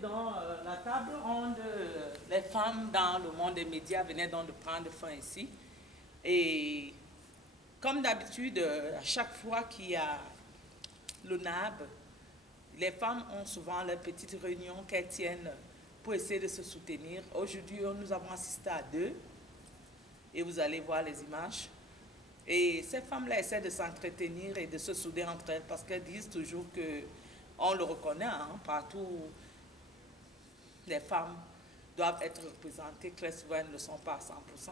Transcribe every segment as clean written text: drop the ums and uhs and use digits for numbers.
Président, la table ronde, les femmes dans le monde des médias venaient donc de prendre fin ici. Et comme d'habitude, à chaque fois qu'il y a le NAB, les femmes ont souvent leurs petites réunions qu'elles tiennent pour essayer de se soutenir. Aujourd'hui, nous avons assisté à 2 et vous allez voir les images. Et ces femmes-là essaient de s'entretenir et de se souder entre elles parce qu'elles disent toujours que, on le reconnaît, hein, partout les femmes doivent être représentées, très souvent elles ne le sont pas à 100%.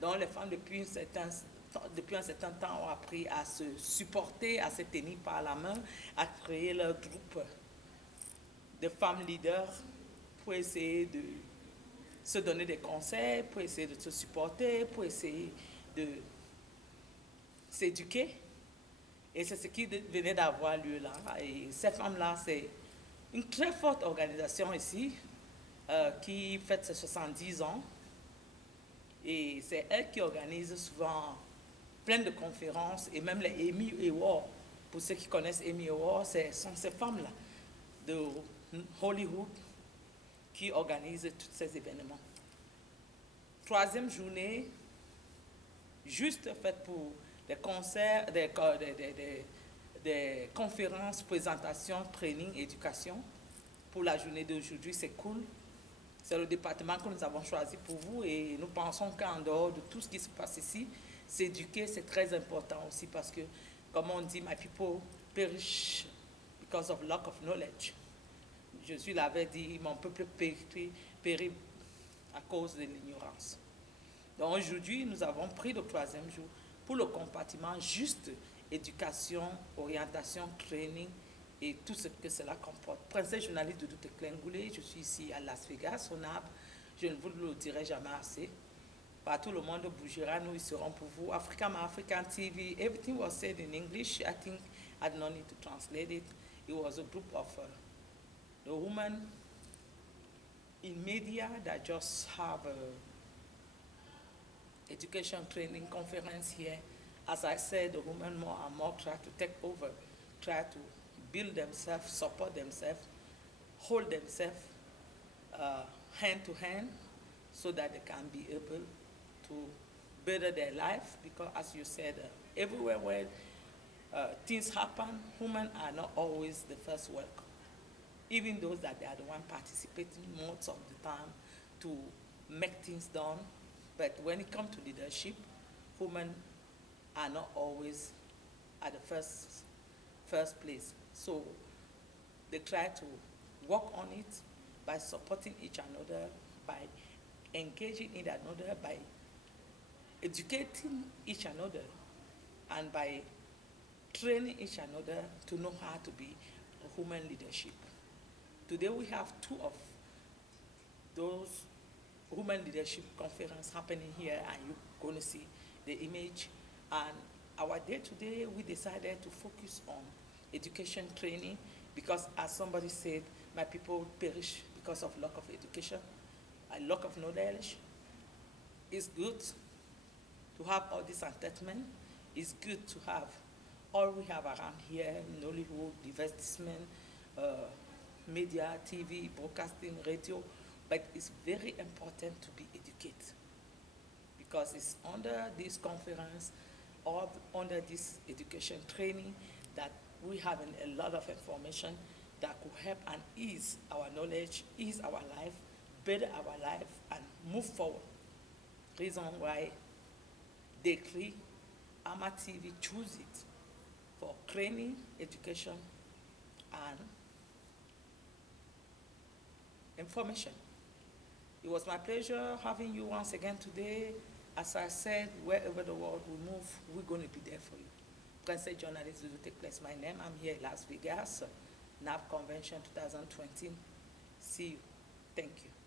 Donc les femmes depuis un certain temps ont appris à se supporter, à se tenir par la main, à créer leur groupe de femmes leaders pour essayer de se donner des conseils, pour essayer de se supporter, pour essayer de s'éduquer. Et c'est ce qui venait d'avoir lieu là. Et ces femmes-là, c'est une très forte organisation ici qui fête ses 70 ans. Et c'est elle qui organise souvent plein de conférences et même les Emmy Awards. Pour ceux qui connaissent Emmy Awards, ce sont ces femmes-là de Hollywood qui organisent tous ces événements. 3e journée, juste faite pour des concerts, des conférences, présentations, training, éducation. Pour la journée d'aujourd'hui, c'est cool. C'est le département que nous avons choisi pour vous et nous pensons qu'en dehors de tout ce qui se passe ici, s'éduquer, c'est très important aussi parce que, comme on dit, my people perish because of lack of knowledge. Jésus l'avait dit, mon peuple périt à cause de l'ignorance. Donc aujourd'hui, nous avons pris le 3e jour pour le compartiment juste éducation, orientation, training et tout ce que cela comporte. Princesse journaliste de Doute Klengoulé, je suis ici à Las Vegas, au NAB. Je ne vous le dirai jamais assez. Partout le monde bougera, nous y serons pour vous. African TV, everything was said in English. I think I don't need to translate it. It was a group of the women in media that just have a education training conference here. As I said, the women more and more try to take over, try to build themselves, support themselves, hold themselves hand to hand so that they can be able to better their life because as you said, everywhere where things happen, women are not always the first welcome. Even those that they are the one participating most of the time to make things done. But when it comes to leadership, women are not always at the first place. So they try to work on it by supporting each another, by engaging in another, by educating each another, and by training each another to know how to be a woman leadership. Today we have 2 of those women leadership conference happening here and you're going to see the image. And our day today, we decided to focus on education training because as somebody said, my people perish because of lack of education, a lack of knowledge. It's good to have all this entitlement. It's good to have all we have around here, Nollywood, divestment, media, TV, broadcasting, radio, but it's very important to be educated because it's under this conference or under this education training that we have a lot of information that could help and ease our knowledge, ease our life, better our life, and move forward. Reason why Dekri, Ama TV choose it for training, education, and information. It was my pleasure having you once again today. As I said, wherever the world will move, we're going to be there for you. Princess journalist will take place. My name, I'm here in Las Vegas, NAB Convention 2020. See you. Thank you.